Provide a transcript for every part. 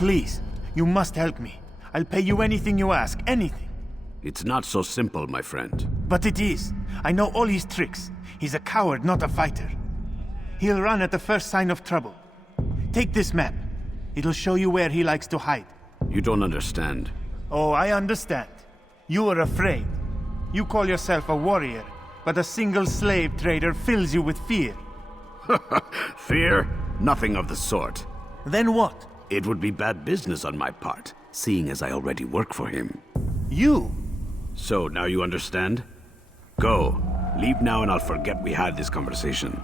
Please, you must help me. I'll pay you anything you ask, anything. It's not so simple, my friend. But it is. I know all his tricks. He's a coward, not a fighter. He'll run at the first sign of trouble. Take this map. It'll show you where he likes to hide. You don't understand. Oh, I understand. You are afraid. You call yourself a warrior, but a single slave trader fills you with fear. Fear? Nothing of the sort. Then what? It would be bad business on my part, seeing as I already work for him. You? So, now you understand? Go. Leave now and I'll forget we had this conversation.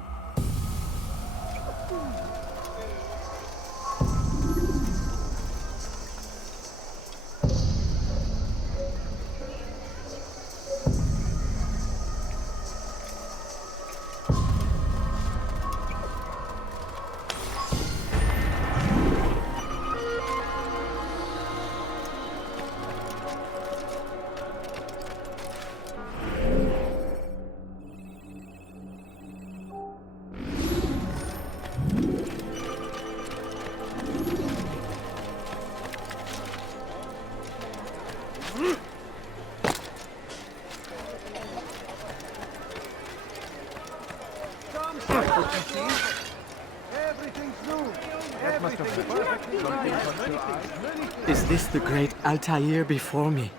Is this the great Altair before me?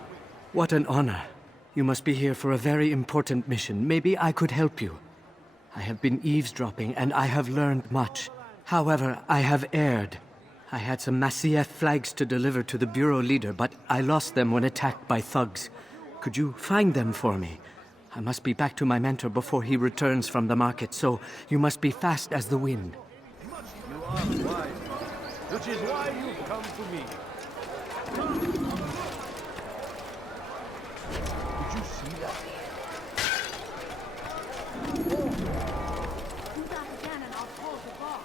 What an honor. You must be here for a very important mission. Maybe I could help you. I have been eavesdropping and I have learned much. However, I have erred. I had some Masyaf flags to deliver to the Bureau leader, but I lost them when attacked by thugs. Could you find them for me? I must be back to my mentor before he returns from the market, so you must be fast as the wind. You are wise, which is why you've come to me. Did you see that? Do that again and I'll call the guard.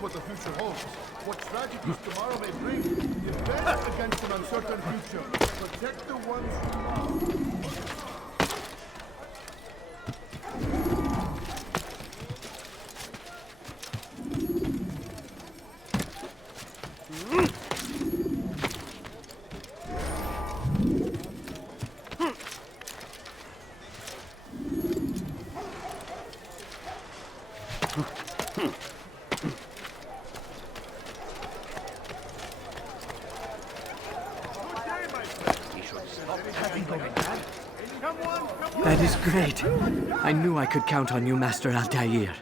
What the future holds, what tragedies tomorrow may bring. Defend against an uncertain future. Protect the ones you love. That is great. I knew I could count on you, Master Altair.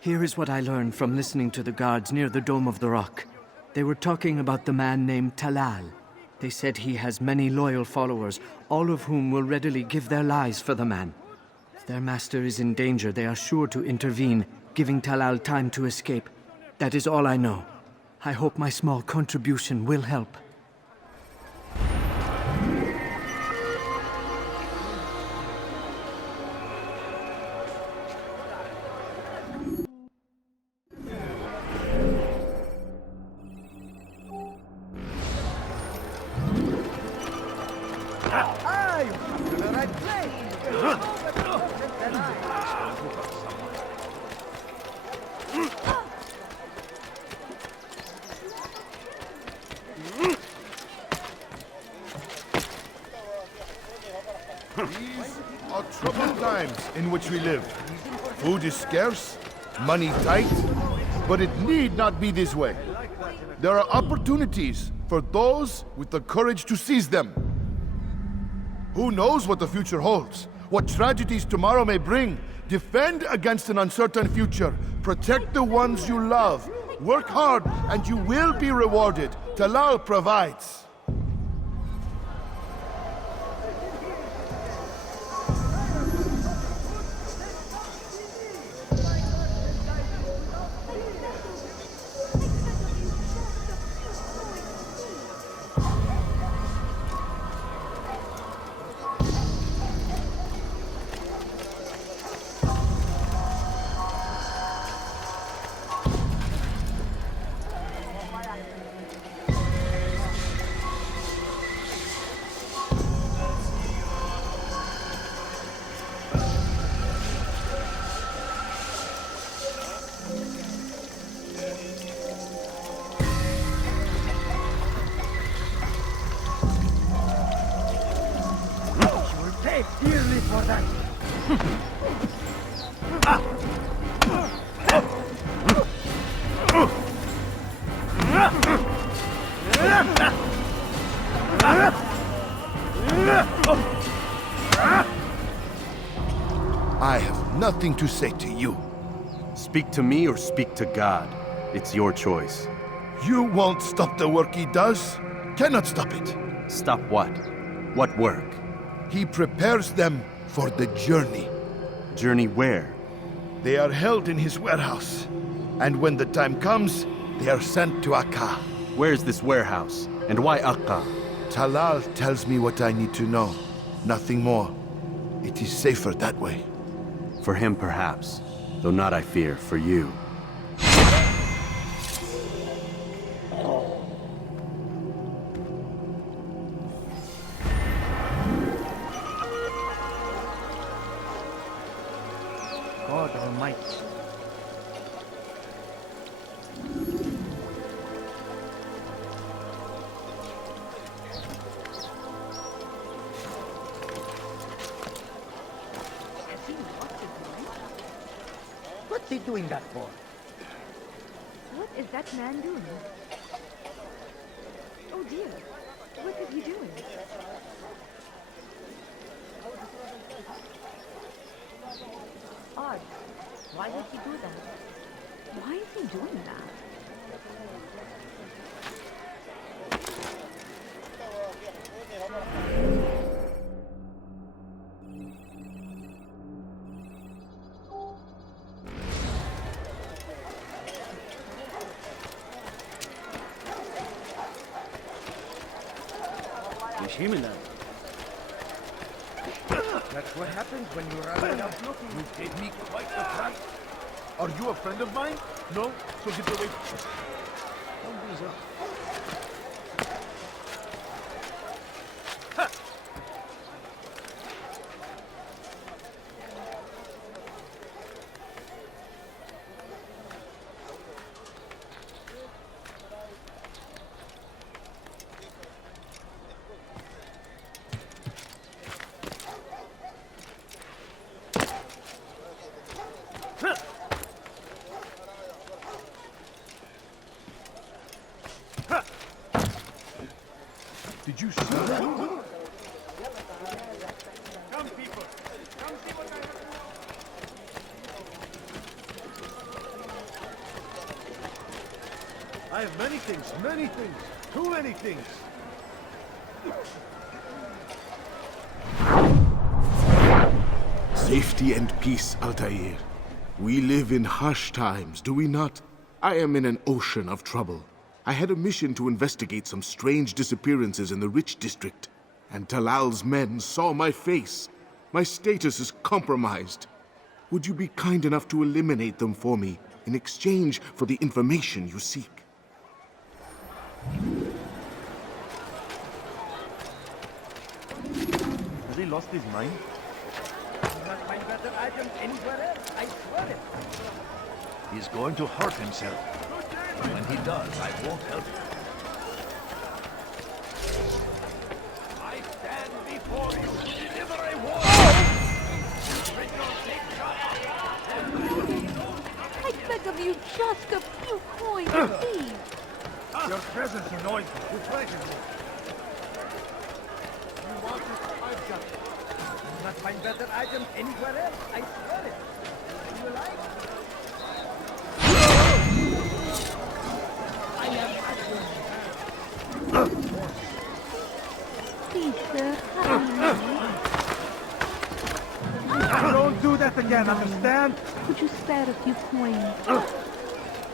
Here is what I learned from listening to the guards near the Dome of the Rock. They were talking about the man named Talal. They said he has many loyal followers, all of whom will readily give their lives for the man. If their master is in danger, they are sure to intervene, giving Talal time to escape. That is all I know. I hope my small contribution will help. These are troubled times in which we live. Food is scarce, money tight, but it need not be this way. There are opportunities for those with the courage to seize them. Who knows what the future holds? What tragedies tomorrow may bring, defend against an uncertain future. Protect the ones you love. Work hard, and you will be rewarded. Talal provides. I have nothing to say to you. Speak to me or speak to God. It's your choice. You won't stop the work he does. Cannot stop it. Stop what? What work? He prepares them for the journey. Journey where? They are held in his warehouse. And when the time comes, they are sent to Akka. Where's this warehouse? And why Akka? Talal tells me what I need to know. Nothing more. It is safer that way. For him, perhaps. Though not, I fear, for you. God Almighty. What's he doing that for? What is that man doing? Oh dear, what is he doing? Odd. Why would he do that? Why is he doing that? That's what happens when you run without looking. You gave me quite a fright. Are you a friend of mine? No? So get away. Don't be so. Did you see that? Come, people. Come see what I have many things. Too many things. Safety and peace, Altair. We live in harsh times, do we not? I am in an ocean of trouble. I had a mission to investigate some strange disappearances in the Rich District, and Talal's men saw my face. My status is compromised. Would you be kind enough to eliminate them for me in exchange for the information you seek? Has he lost his mind? He must find better items anywhere else. I swear it. He's going to hurt himself. When he does, I won't help him. I stand before you to deliver a warning. I beg of you, just a few coins, please. Your presence annoys me. You frighten me. You want it? I've got it. not find better items anywhere else. I swear it. You like? I am Please, sir, hurry. Don't do that again, understand? Could you spare a few coins?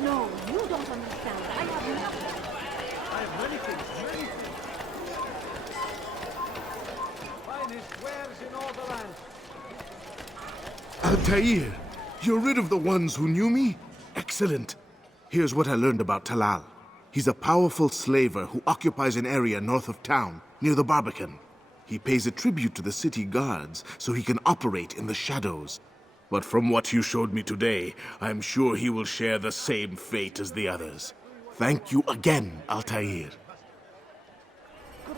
No, you don't understand. I have nothing. I have many things, many things. Finest wares in all the land. Altair, you're rid of the ones who knew me? Excellent. Here's what I learned about Talal. He's a powerful slaver who occupies an area north of town, near the Barbican. He pays a tribute to the city guards so he can operate in the shadows. But from what you showed me today, I'm sure he will share the same fate as the others. Thank you again, Altair. No?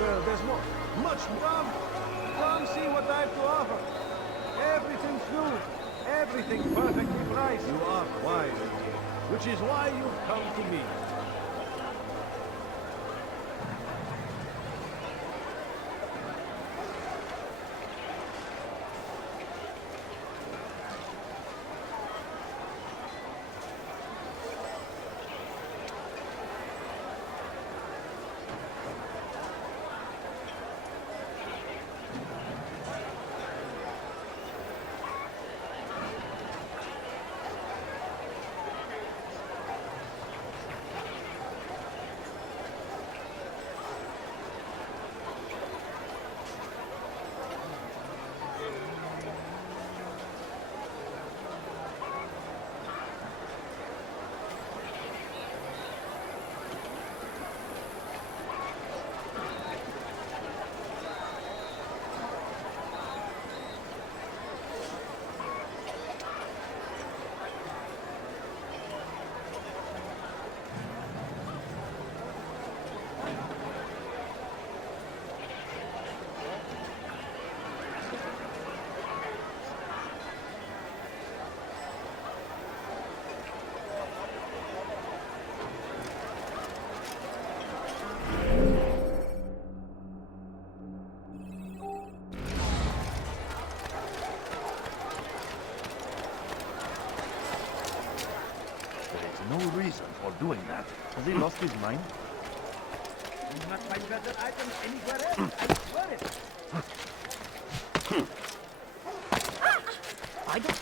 Well, there's more. Much more. Come see what I have to offer. Everything's new. Everything perfectly priced. You are wise, which is why you've come to me. No reason for doing that. Has he lost his mind? You will not find better items anywhere else. I swear it. I don't...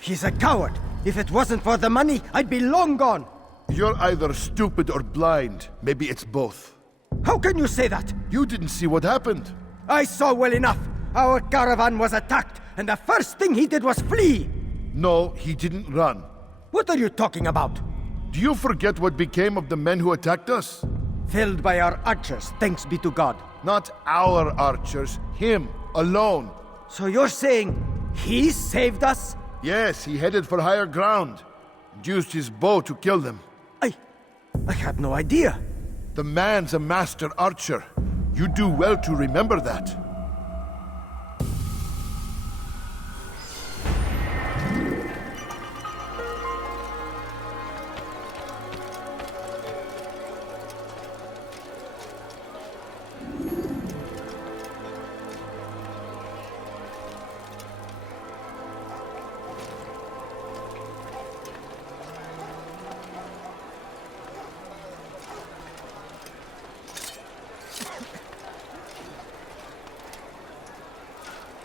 He's a coward. If it wasn't for the money, I'd be long gone. You're either stupid or blind. Maybe it's both. How can you say that? You didn't see what happened. I saw well enough. Our caravan was attacked, and the first thing he did was flee. No, he didn't run. What are you talking about? Do you forget what became of the men who attacked us? Felled by our archers, thanks be to God. Not our archers, him, alone. So you're saying he saved us? Yes, he headed for higher ground and used his bow to kill them. I had no idea. The man's a master archer. You do well to remember that.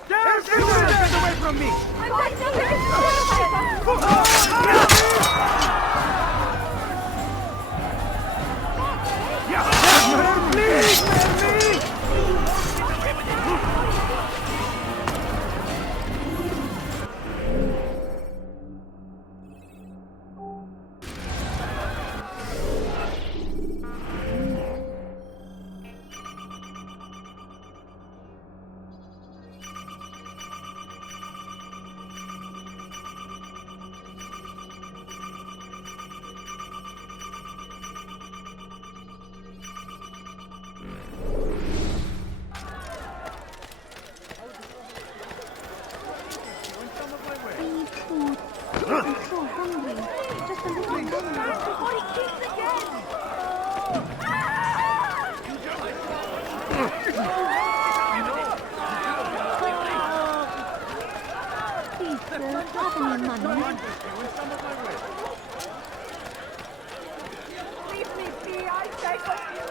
Get away from me! I'm right now. so hungry. Just a little longer before he kicks again. Please, sir, have any money. Leave me be, I beg of you.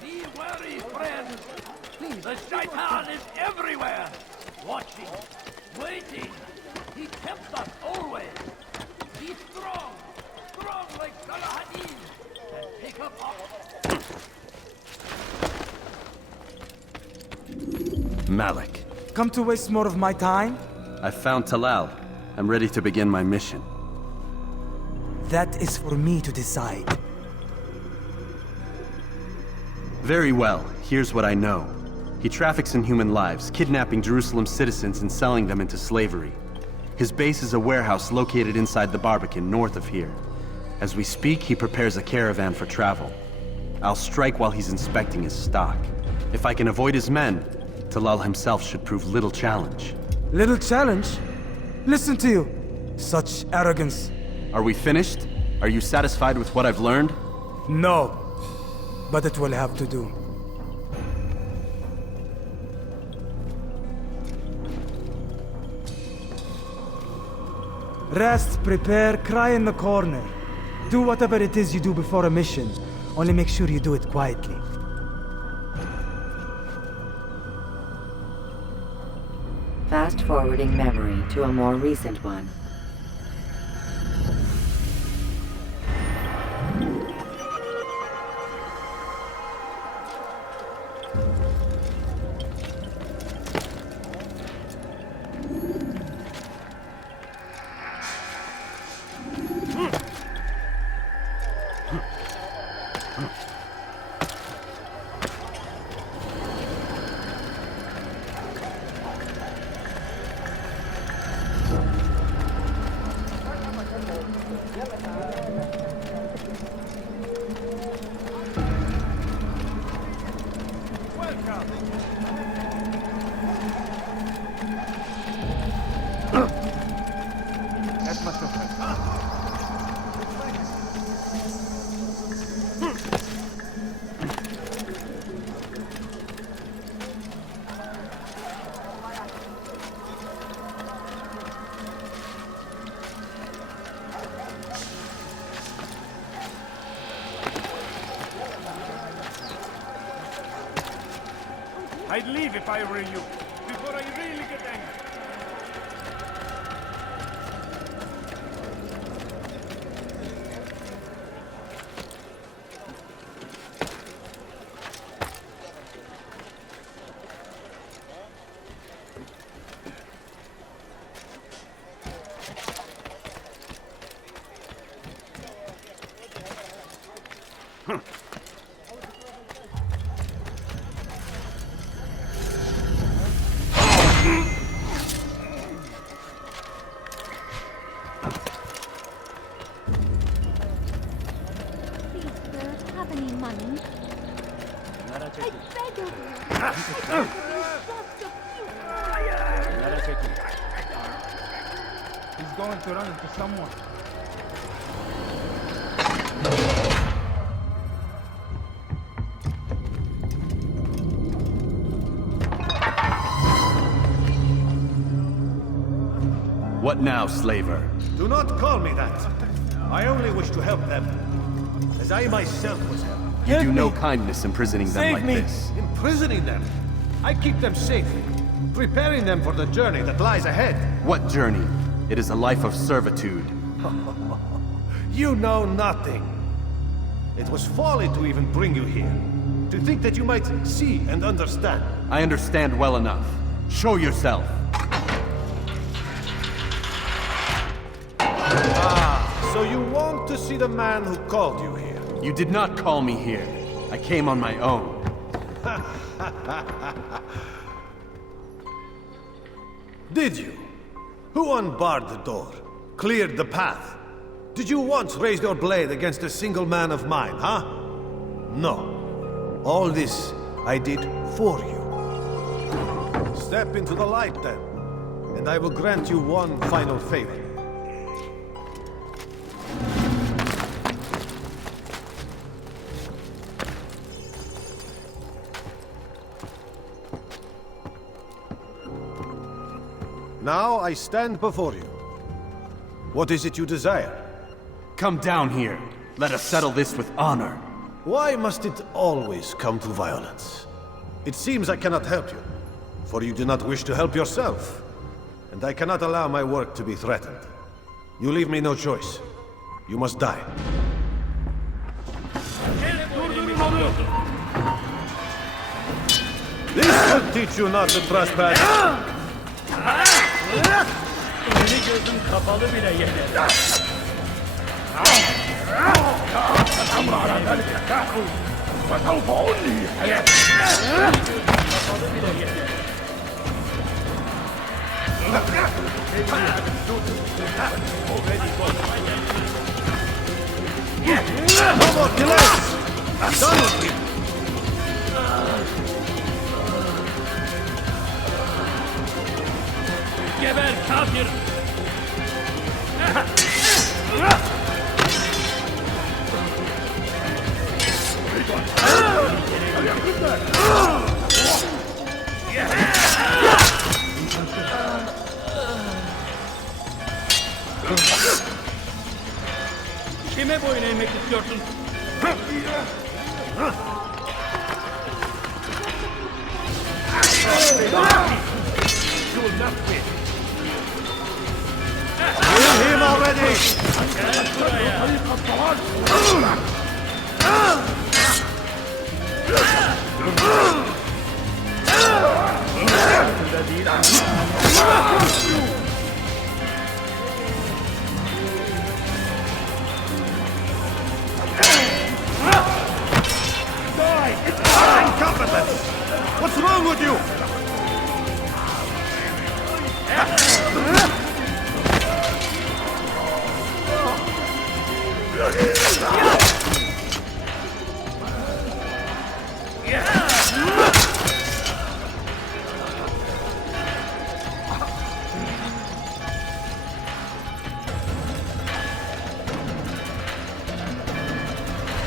Be wary, friends. The Shaitan is everywhere. Watching, waiting. He tempts us always. Be strong. Strong like Salahadin. And take up Malik. Come to waste more of my time? I found Talal. I'm ready to begin my mission. That is for me to decide. Very well. Here's what I know. He traffics in human lives, kidnapping Jerusalem citizens and selling them into slavery. His base is a warehouse located inside the Barbican, north of here. As we speak, he prepares a caravan for travel. I'll strike while he's inspecting his stock. If I can avoid his men, Talal himself should prove little challenge. Little challenge? Listen to you. Such arrogance. Are we finished? Are you satisfied with what I've learned? No. But it will have to do. Rest, prepare, cry in the corner. Do whatever it is you do before a mission. Only make sure you do it quietly. Fast-forwarding memory to a more recent one. I'd leave if I were you, before I really get angry. He's going to run into someone. What now, slaver? Do not call me that. I only wish to help them, as I myself was helped. You do no kindness imprisoning them like this. Imprisoning them? I keep them safe, preparing them for the journey that lies ahead. What journey? It is a life of servitude. You know nothing. It was folly to even bring you here. To think that you might see and understand. I understand well enough. Show yourself. So you want to see the man who called you here? You did not call me here. I came on my own. Did you? Who unbarred the door? Cleared the path? Did you once raise your blade against a single man of mine, huh? No. All this I did for you. Step into the light, then, and I will grant you one final favor. Now I stand before you. What is it you desire? Come down here. Let us settle this with honor. Why must it always come to violence? It seems I cannot help you, for you do not wish to help yourself. And I cannot allow my work to be threatened. You leave me no choice. You must die. This will teach you not to trespass. Elini gözün kapalı bile yeter. No more delays! I'm done with you! Geber kafir! Kime boyun eğmek istiyorsun? You will not win. Kill him already! Incompetence! What's wrong with you?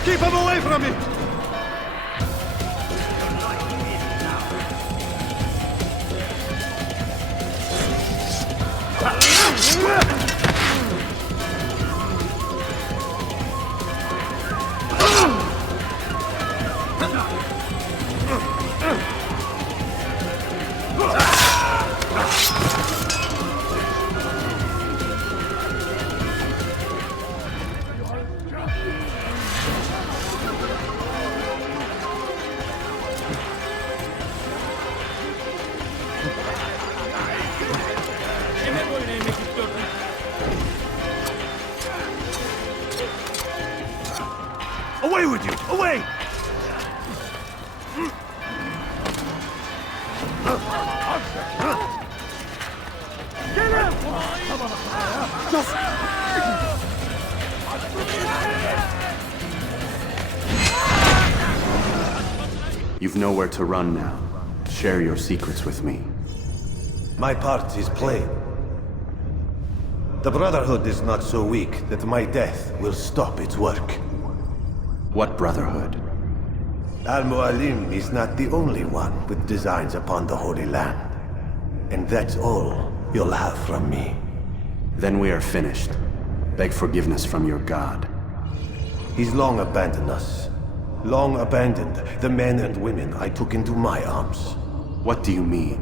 Keep him away from me! Kime boyun eğmek istiyorsun? Away with you! Away! Get him! Just... You've nowhere to run now. Share your secrets with me. My part is plain. The Brotherhood is not so weak that my death will stop its work. What Brotherhood? Al-Mualim is not the only one with designs upon the Holy Land. And that's all you'll have from me. Then we are finished. Beg forgiveness from your god. He's long abandoned us. Long abandoned the men and women I took into my arms. What do you mean?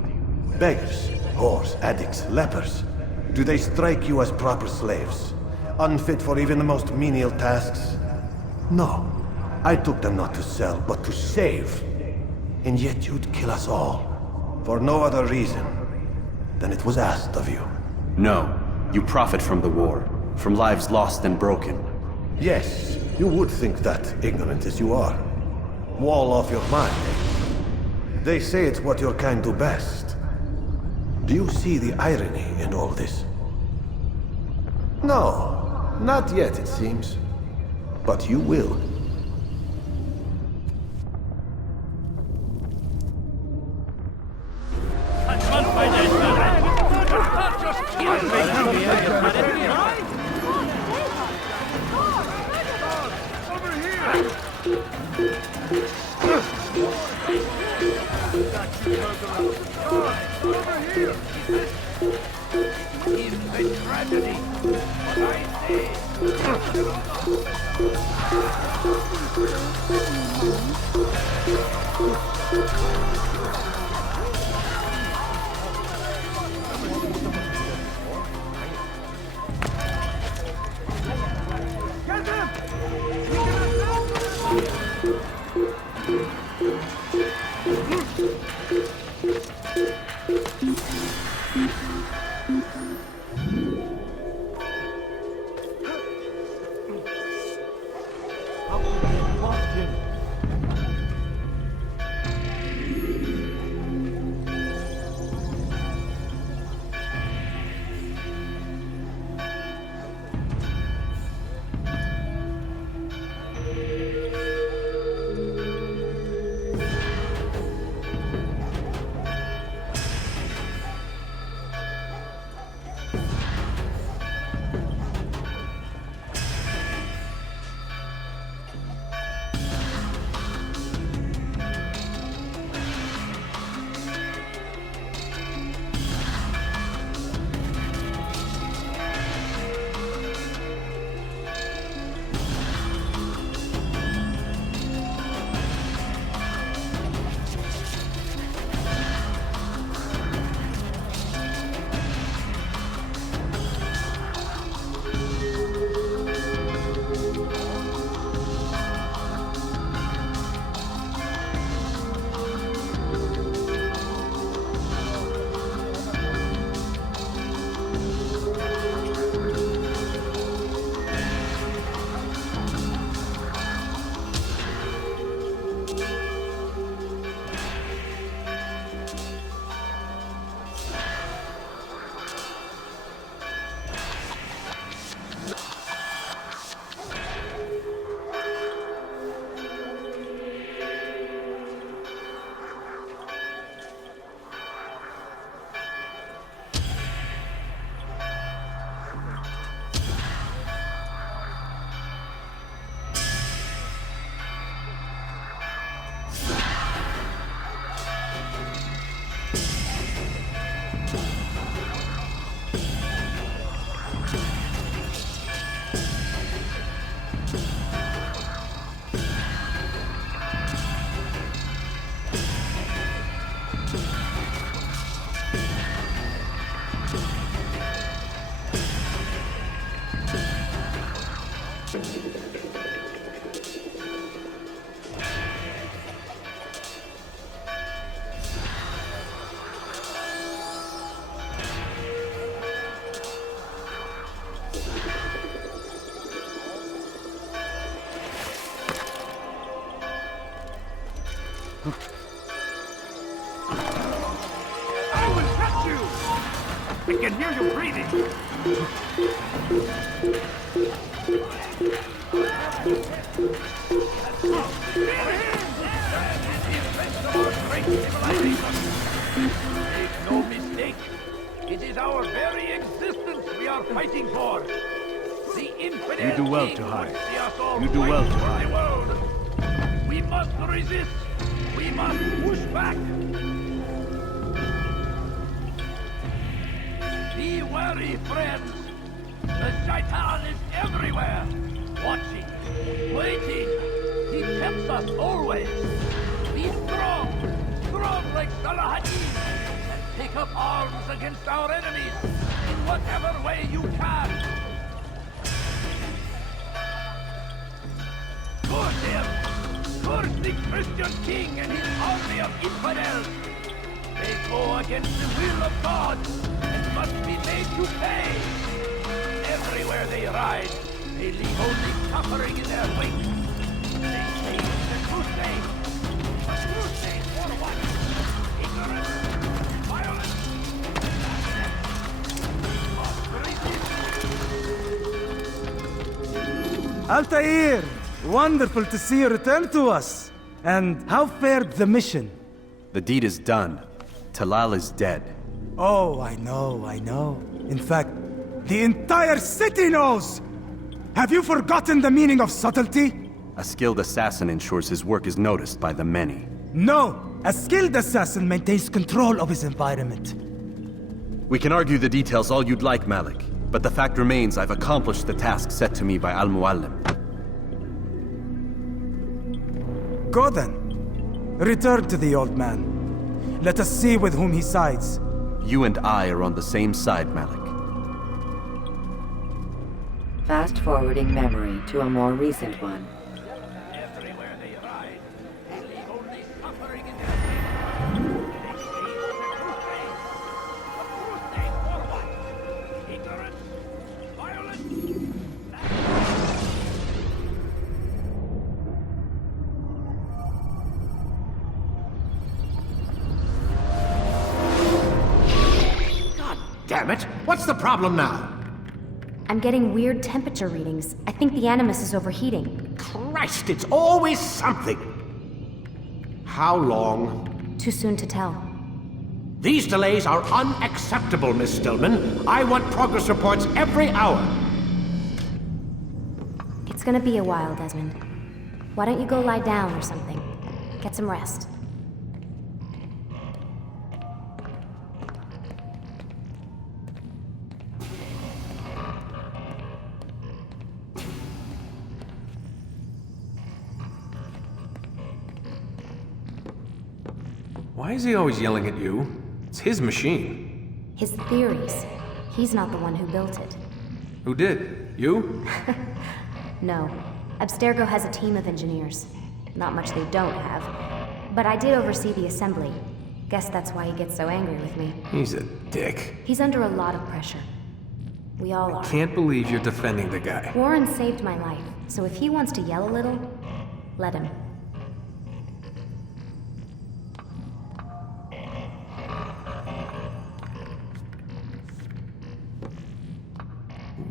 Beggars, whores, addicts, lepers. Do they strike you as proper slaves? Unfit for even the most menial tasks? No. I took them not to sell, but to save. And yet you'd kill us all. For no other reason than it was asked of you. No. You profit from the war. From lives lost and broken. Yes, you would think that, ignorant as you are. Wall off your mind. They say it's what your kind do best. Do you see the irony in all this? No, not yet, it seems. But you will. I can hear you breathing. Make no mistake, it is our very existence we are fighting for. The infidel You do well king to hide. would see us all You do well to fight for hide. the world. We must resist. We must push back. Be wary, friends. The Shaitan is everywhere, watching, waiting. He tempts us always. Be strong, strong like Salahadin, and take up arms against our enemies in whatever way you can. Curse him! Curse the Christian king and his army of infidels! They go against the will of God and must be made to pay. Everywhere they ride, they leave only suffering in their wake. They say it's a crusade. A crusade for what? Ignorance, violence, madness. We must resist. Altair! Wonderful to see you return to us. And how fared the mission? The deed is done. Talal is dead. Oh, I know. In fact, the entire city knows! Have you forgotten the meaning of subtlety? A skilled assassin ensures his work is noticed by the many. No! A skilled assassin maintains control of his environment. We can argue the details all you'd like, Malik. But the fact remains I've accomplished the task set to me by Al-Mualim. Go then. Return to the old man. Let us see with whom he sides. You and I are on the same side, Malik. Fast-forwarding memory to a more recent one. Everywhere they ride, they leave only suffering in their forward. Ignorance, violence. Damn it! What's the problem now? I'm getting weird temperature readings. I think the Animus is overheating. Christ, it's always something! How long? Too soon to tell. These delays are unacceptable, Miss Stillman. I want progress reports every hour. It's gonna be a while, Desmond. Why don't you go lie down or something? Get some rest. Why is he always yelling at you? It's his machine. His theories. He's not the one who built it. Who did? You? No. Abstergo has a team of engineers. Not much they don't have. But I did oversee the assembly. Guess that's why he gets so angry with me. He's a dick. He's under a lot of pressure. We all are. Can't believe you're defending the guy. Warren saved my life, so if he wants to yell a little, let him.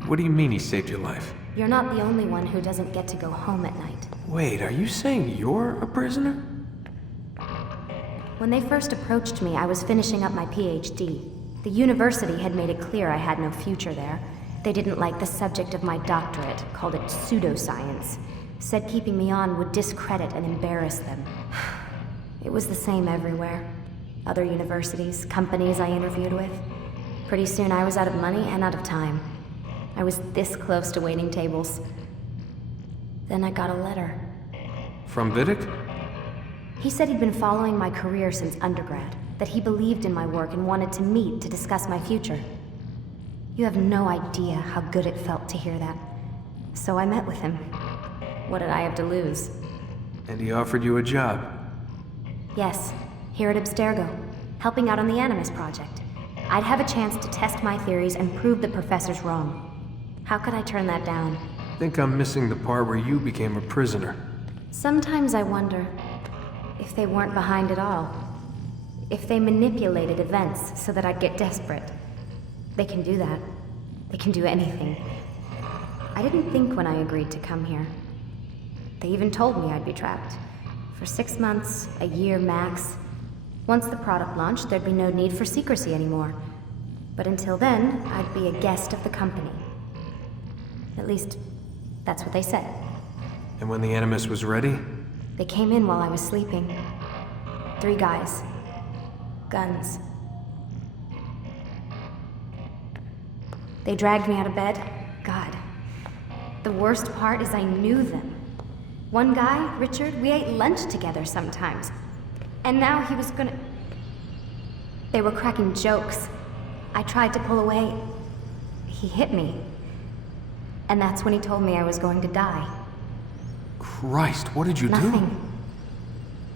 What do you mean he saved your life? You're not the only one who doesn't get to go home at night. Wait, are you saying you're a prisoner? When they first approached me, I was finishing up my PhD. The university had made it clear I had no future there. They didn't like the subject of my doctorate, called it pseudoscience. Said keeping me on would discredit and embarrass them. It was the same everywhere. Other universities, companies I interviewed with. Pretty soon I was out of money and out of time. I was this close to waiting tables. Then I got a letter. From Vidic? He said he'd been following my career since undergrad, that he believed in my work and wanted to meet to discuss my future. You have no idea how good it felt to hear that. So I met with him. What did I have to lose? And he offered you a job? Yes, here at Abstergo, helping out on the Animus project. I'd have a chance to test my theories and prove the professors wrong. How could I turn that down? I think I'm missing the part where you became a prisoner. Sometimes I wonder if they weren't behind it all. If they manipulated events so that I'd get desperate. They can do that. They can do anything. I didn't think when I agreed to come here. They even told me I'd be trapped. For 6 months, a year max. Once the product launched, there'd be no need for secrecy anymore. But until then, I'd be a guest of the company. At least, that's what they said. And when the Animus was ready? They came in while I was sleeping. 3 guys. Guns. They dragged me out of bed. God. The worst part is I knew them. One guy, Richard, we ate lunch together sometimes. And now he was gonna... They were cracking jokes. I tried to pull away. He hit me. And that's when he told me I was going to die. Christ, what did you do? Nothing.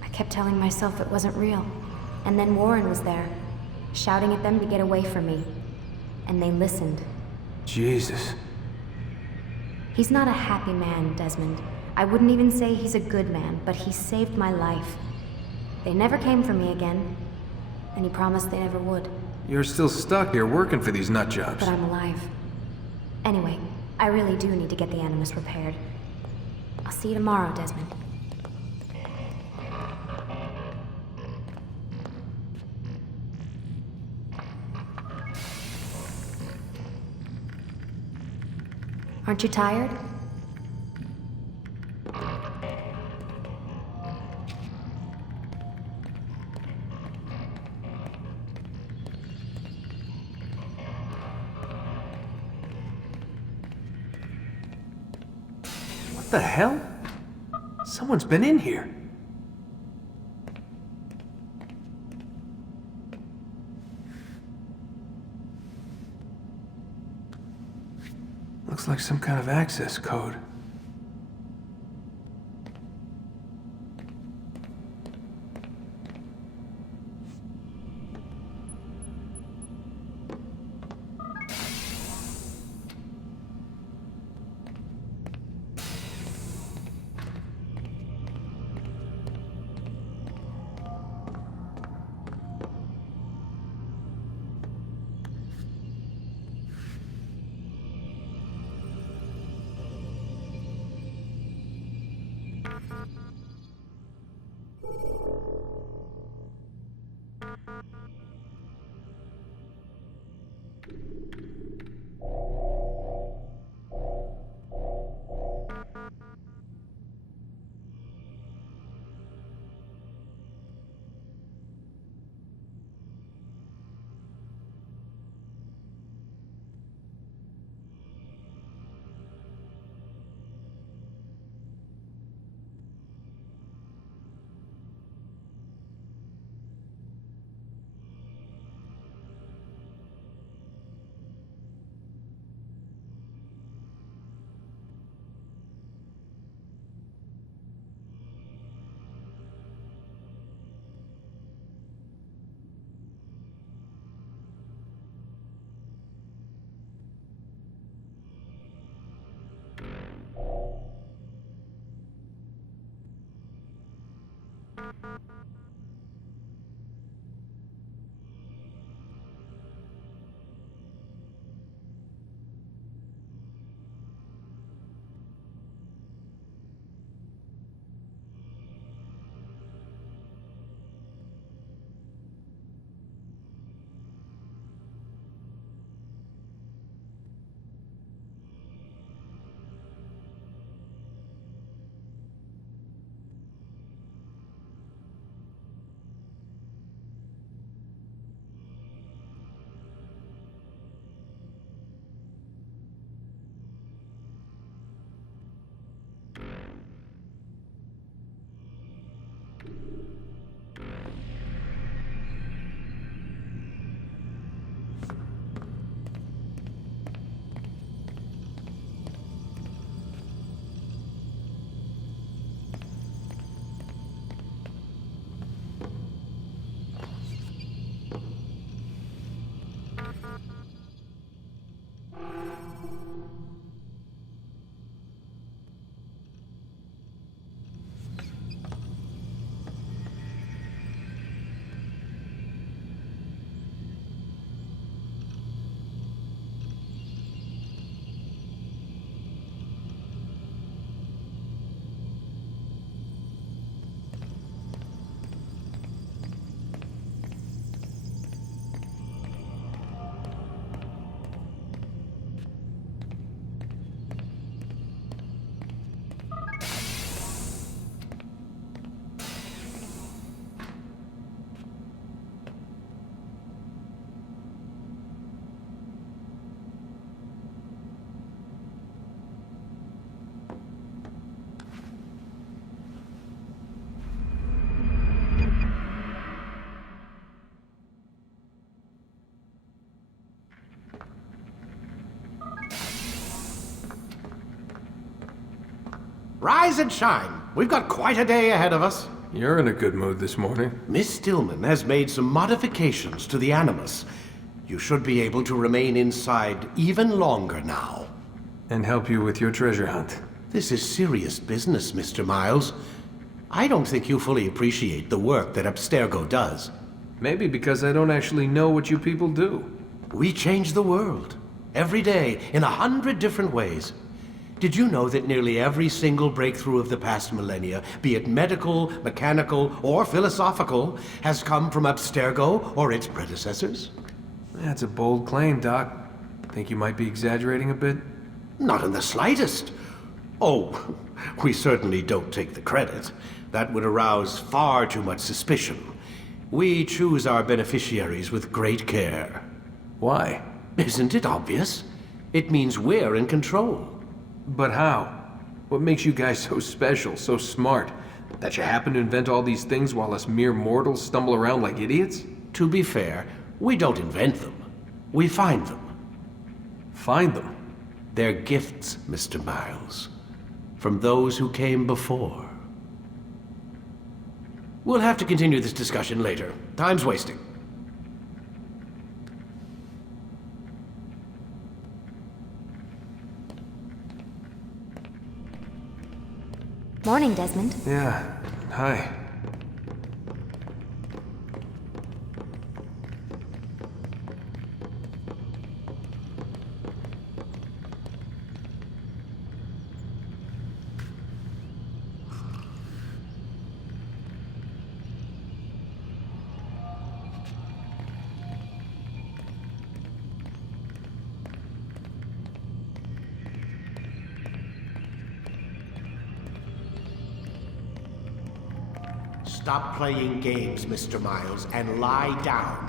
I kept telling myself it wasn't real. And then Warren was there, shouting at them to get away from me. And they listened. Jesus. He's not a happy man, Desmond. I wouldn't even say he's a good man, but he saved my life. They never came for me again, and he promised they never would. You're still stuck here working for these nut jobs. But I'm alive. Anyway, I really do need to get the Animus repaired. I'll see you tomorrow, Desmond. Aren't you tired? What the hell? Someone's been in here. Looks like some kind of access code. Rise and shine. We've got quite a day ahead of us. You're in a good mood this morning. Miss Stillman has made some modifications to the Animus. You should be able to remain inside even longer now. And help you with your treasure hunt. This is serious business, Mr. Miles. I don't think you fully appreciate the work that Abstergo does. Maybe because I don't actually know what you people do. We change the world. Every day, in 100 different ways. Did you know that nearly every single breakthrough of the past millennia, be it medical, mechanical, or philosophical, has come from Abstergo or its predecessors? That's a bold claim, Doc. Think you might be exaggerating a bit? Not in the slightest. Oh, we certainly don't take the credit. That would arouse far too much suspicion. We choose our beneficiaries with great care. Why? Isn't it obvious? It means we're in control. But how? What makes you guys so special, so smart? That you happen to invent all these things while us mere mortals stumble around like idiots? To be fair, we don't invent them. We find them. Find them? They're gifts, Mr. Miles. From those who came before. We'll have to continue this discussion later. Time's wasting. Morning, Desmond. Yeah. Hi. Stop playing games, Mr. Miles, and lie down.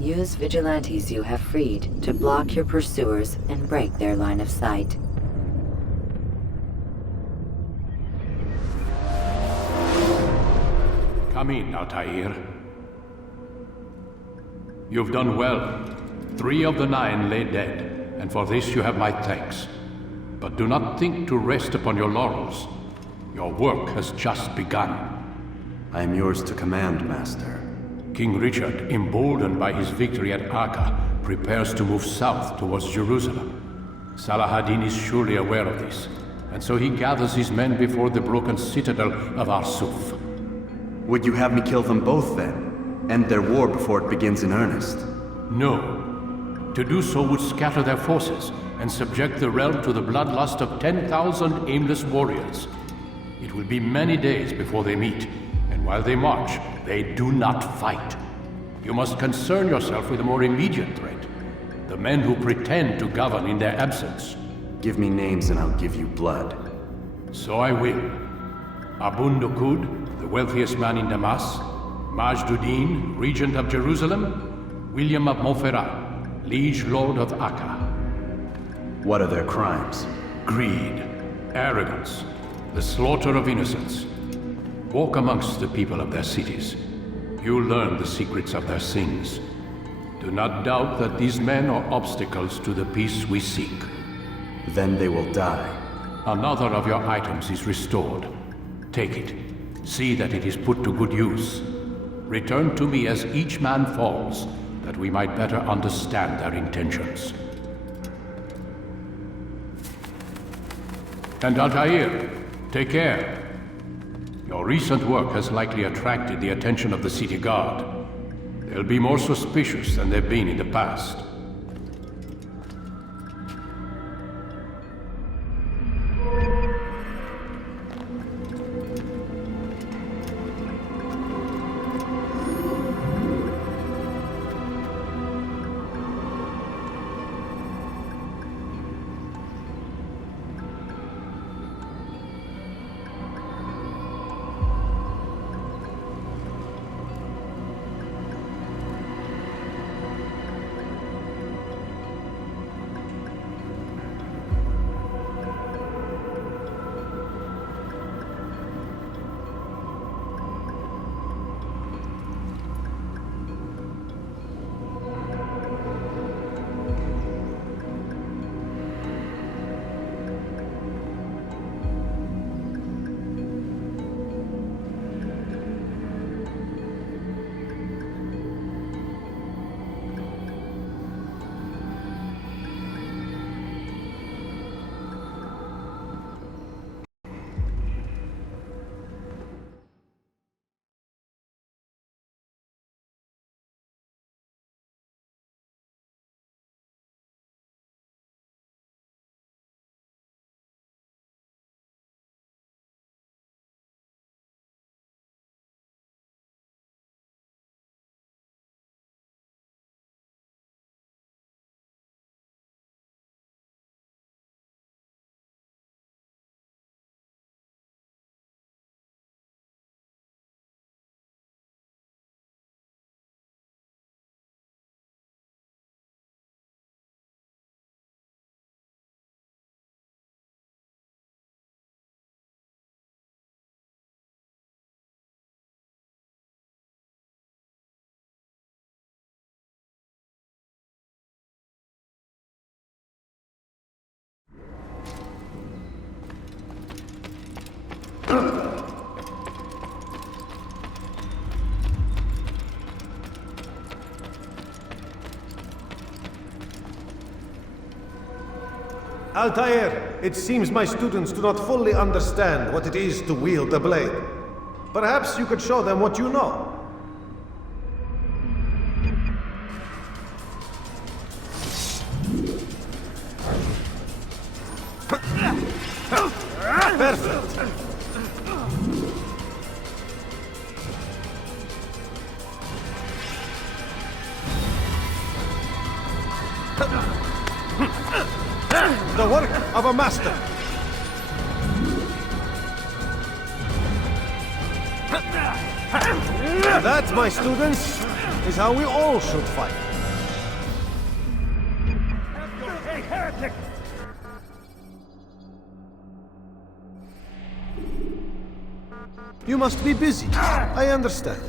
Use vigilantes you have freed to block your pursuers and break their line of sight. Come in, Altair. You've done well. 3 of the 9 lay dead, and for this you have my thanks. But do not think to rest upon your laurels. Your work has just begun. I am yours to command, Master. King Richard, emboldened by his victory at Acre, prepares to move south towards Jerusalem. Salah ad-Din is surely aware of this, and so he gathers his men before the broken citadel of Arsuf. Would you have me kill them both then? End their war before it begins in earnest? No. To do so would scatter their forces and subject the realm to the bloodlust of 10,000 aimless warriors. It will be many days before they meet, and while they march, they do not fight. You must concern yourself with a more immediate threat. The men who pretend to govern in their absence. Give me names and I'll give you blood. So I will. Abun Dukud, the wealthiest man in Damas. Majduddin, regent of Jerusalem. William of Montferrat, liege lord of Acre. What are their crimes? Greed, arrogance, the slaughter of innocents. Walk amongst the people of their cities. You'll learn the secrets of their sins. Do not doubt that these men are obstacles to the peace we seek. Then they will die. Another of your items is restored. Take it. See that it is put to good use. Return to me as each man falls, that we might better understand their intentions. And Altair, take care. Your recent work has likely attracted the attention of the city guard. They'll be more suspicious than they've been in the past. Altair, it seems my students do not fully understand what it is to wield the blade. Perhaps you could show them what you know. Perfect. The work of a master. That, my students, is how we all should fight. Hey, heretic! You must be busy. I understand.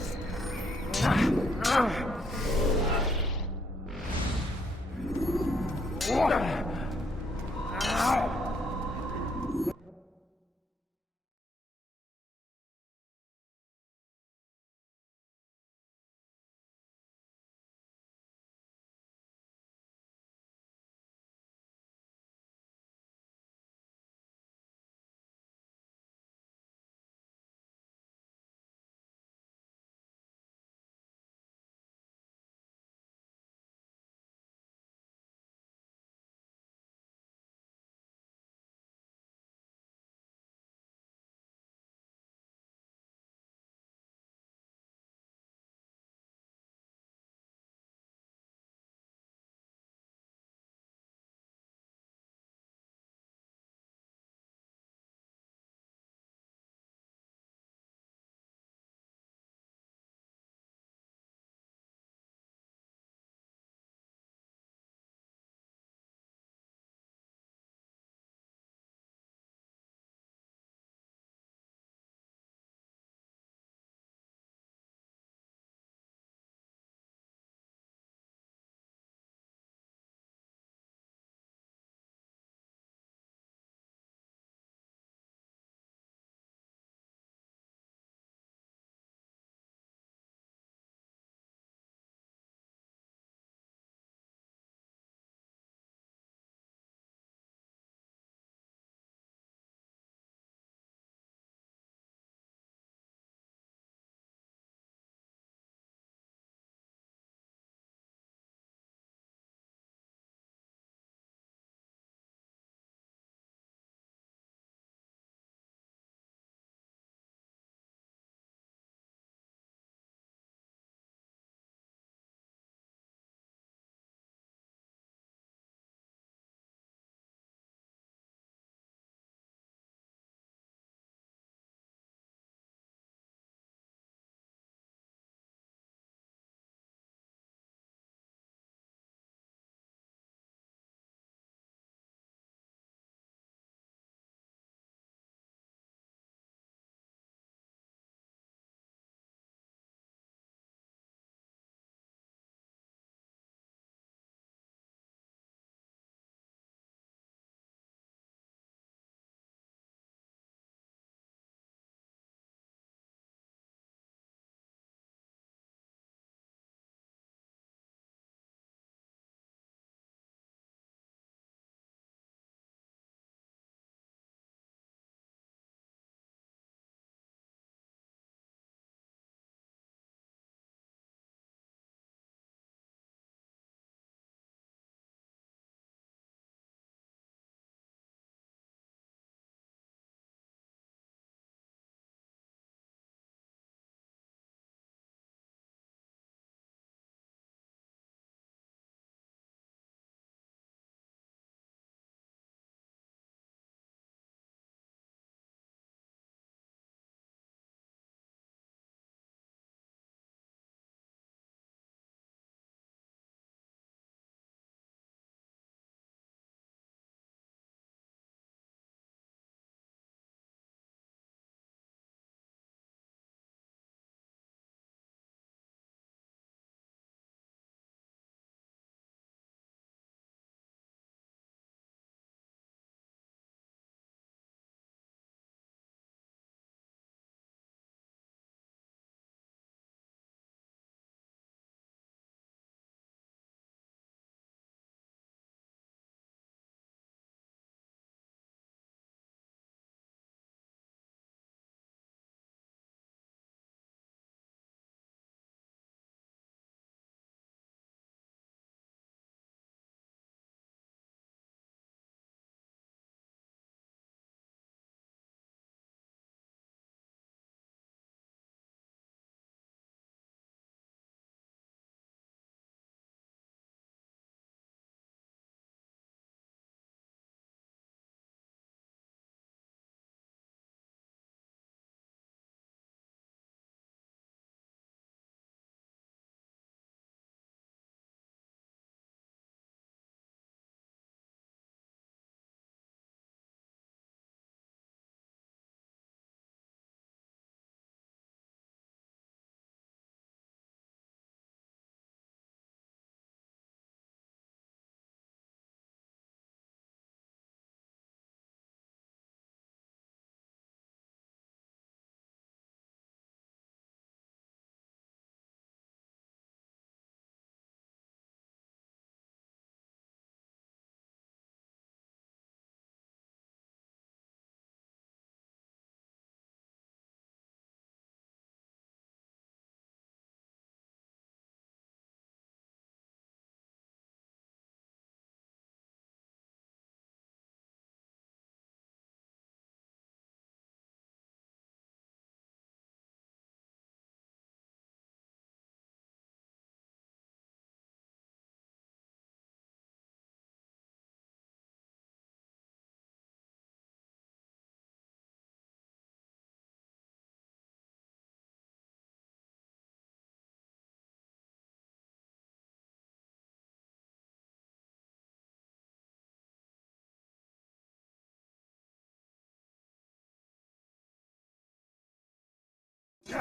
That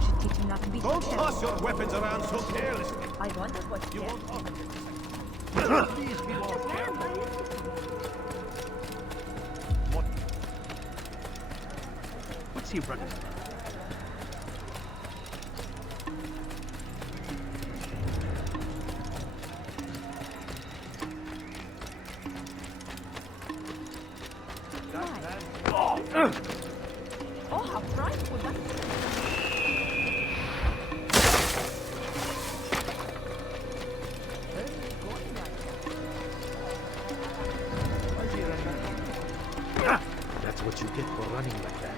should teach him not to be so Don't careful. toss your weapons around so carelessly. I wondered what you Please be more careful. What's he running? Oh, how frightful that is. That's what you get for running like that.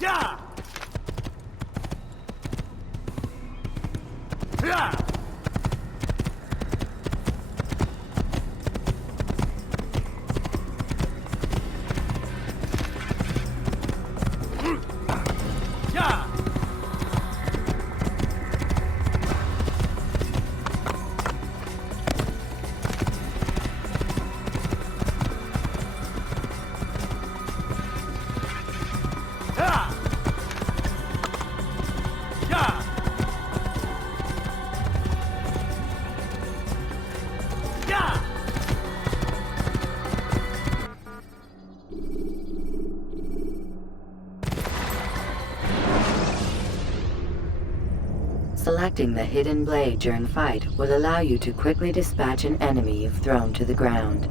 Yeah! Yeah! Yeah! Yeah! Yeah! Yeah! Selecting the hidden blade during fight will allow you to quickly dispatch an enemy you've thrown to the ground.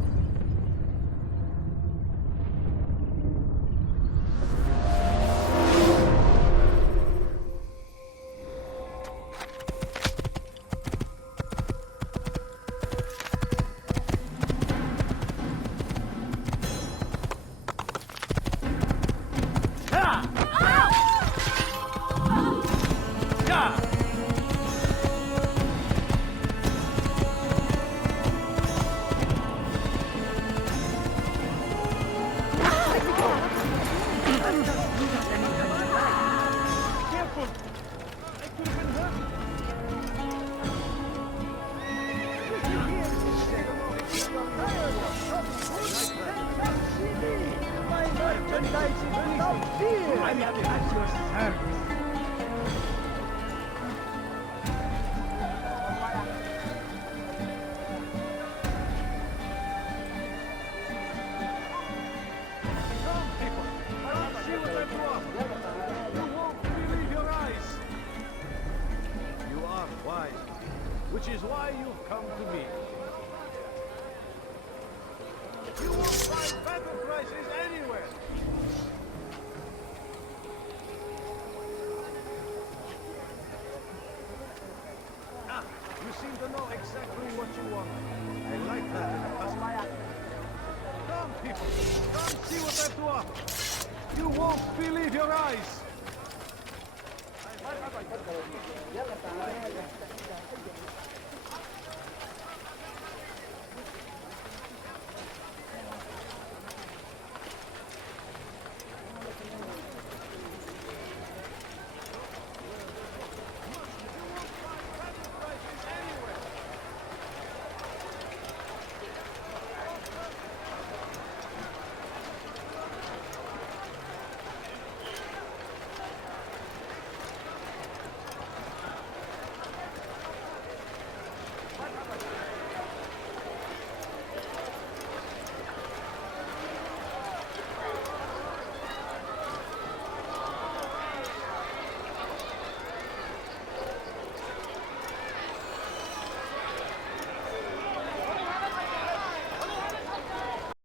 I'm at your service. Which is why you've come to me. You won't find better prices anywhere. woman. I like that in a customer. Come, people. Come see what I have to offer. You won't believe your eyes.